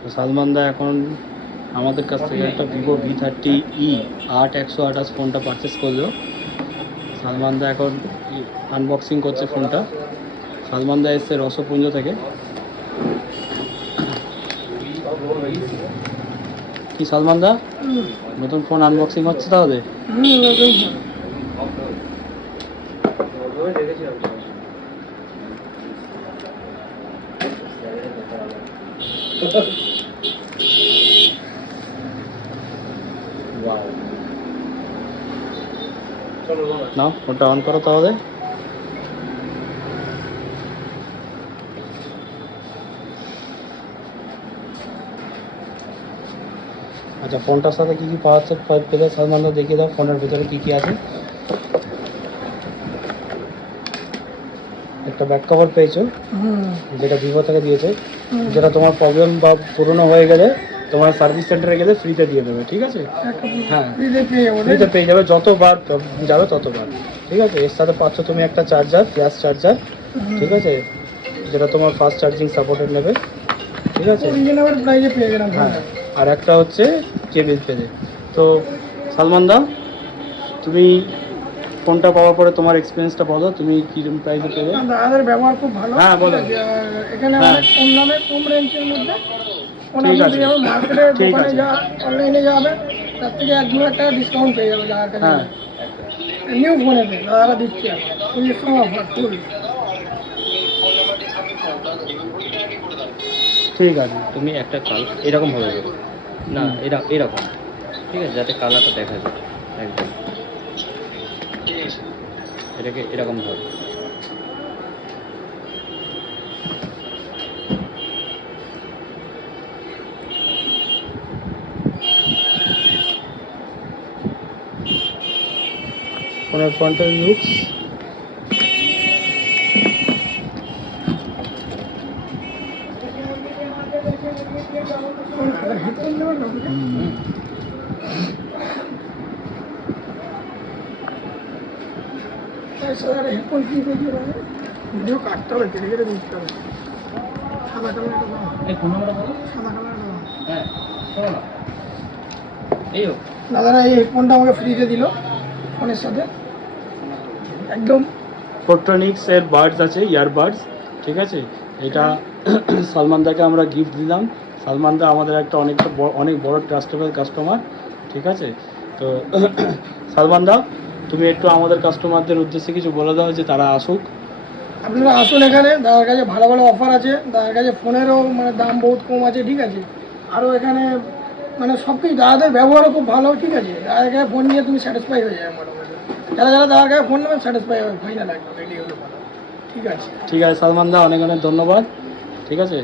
তো সালমান দা এখন আমাদের কাছ থেকে একটা ভিভো V30e 8128 ফোনটা পারচেস করলো। সালমান দা এখন আনবক্সিং করছে ফোনটা। সালমান দা এসছে রসপুঞ্জ থেকে। কি সালমান দা, নতুন ফোন আনবক্সিং হচ্ছে তাহলে? না ফোনটা অন করো তাহলে। আচ্ছা, ফোনটার সাথে কি কি পাওয়া যাচ্ছে পেলে সালমান দা দেখিয়ে দাও, ফোনের ভিতরে কি কি আছে। একটা ব্যাক কভার পেয়েছো, যেটা ভিভো থেকে দিয়েছে, যেটা তোমার প্রবলেম বা পুরনো হয়ে গেলে তোমার সার্ভিস সেন্টারে গেলে ফ্রিতে দিয়ে দেবে, ঠিক আছে? হ্যাঁ, ফ্রিতে পেয়ে যাবে, যতবার যাবে ততবার, ঠিক আছে? এর সাথে পাচ্ছ তুমি একটা চার্জার, ফ্ল্যাশ চার্জার, ঠিক আছে, যেটা তোমার ফাস্ট চার্জিং সাপোর্টেড নেবে, ঠিক আছে? হ্যাঁ, আর একটা হচ্ছে কেবিল পেলে। তো সালমান দা, তুমি ফোনটা পাওয়ার পরে তোমার এক্সপিরিয়েন্সটা বলো, তুমি কিরকম প্রাইসে পেলে? দাদাদের ব্যবহার খুব ভালো। হ্যাঁ বলো। এখানে অনেক কম দামে, কম রেঞ্জের মধ্যে ঠিক আছে, মার্কেটে ঠিক দোকানে আছে। যা অনলাইনে যাবে তার থেকে 1-2 টাকা ডিসকাউন্ট পেয়ে যাবে যার কাছে। হ্যাঁ, নিউ ফোনেতে দাদারা দিচ্ছে পুজোর সময় অফার ফুল। ঠিক আছে, তুমি একটা এরকম ভাবে করো না, এরকম, ঠিক আছে, যাতে কালারটা দেখা যায় একদম, এটাকে এরকম ধরো। ফোনের ফ্রন্টের লুকস হেডফোন কি ভিডিও কাটতে হবে, কেটে কেটে দিতে হবে। সাদা কালার, সাদা কালার। হ্যাঁ, এই দাদারা এই হেডফোনটা আমাকে ফ্রিতে দিল ফোনের সাথে, একদম ফোট্রনিক্স এর বাডস আছে, ইয়ারবাডস, ঠিক আছে? এটা সালমান দাকে আমরা গিফট দিলাম। সালমান দা আমাদের একটা অনেক বড় ট্রাস্টেবল কাস্টমার, ঠিক আছে? তো সালমান দা, তুমি একটু আমাদের কাস্টমারদের উদ্দেশ্যে কিছু বলে দাও যে তারা আসুক। আপনারা আসুন, এখানে দাদার কাছে ভালো ভালো অফার আছে, দাদার কাছে ফোনেরও মানে দাম বহুত কম আছে, ঠিক আছে? আরও এখানে মানে সব কিছু, দাদাদের ব্যবহারও খুব ভালো, ঠিক আছে? দাদার কাছে ফোন নিয়ে তুমি স্যাটিসফাই হয়ে যাবে মোটামুটি। যারা যারা দাদার কাছে ফোন নেবেন স্যাটিসফাই হবে, ফাইনাল একদম, এটাই হলো ভালো। ঠিক আছে, ঠিক আছে সালমান দা, অনেক অনেক ধন্যবাদ, ঠিক আছে?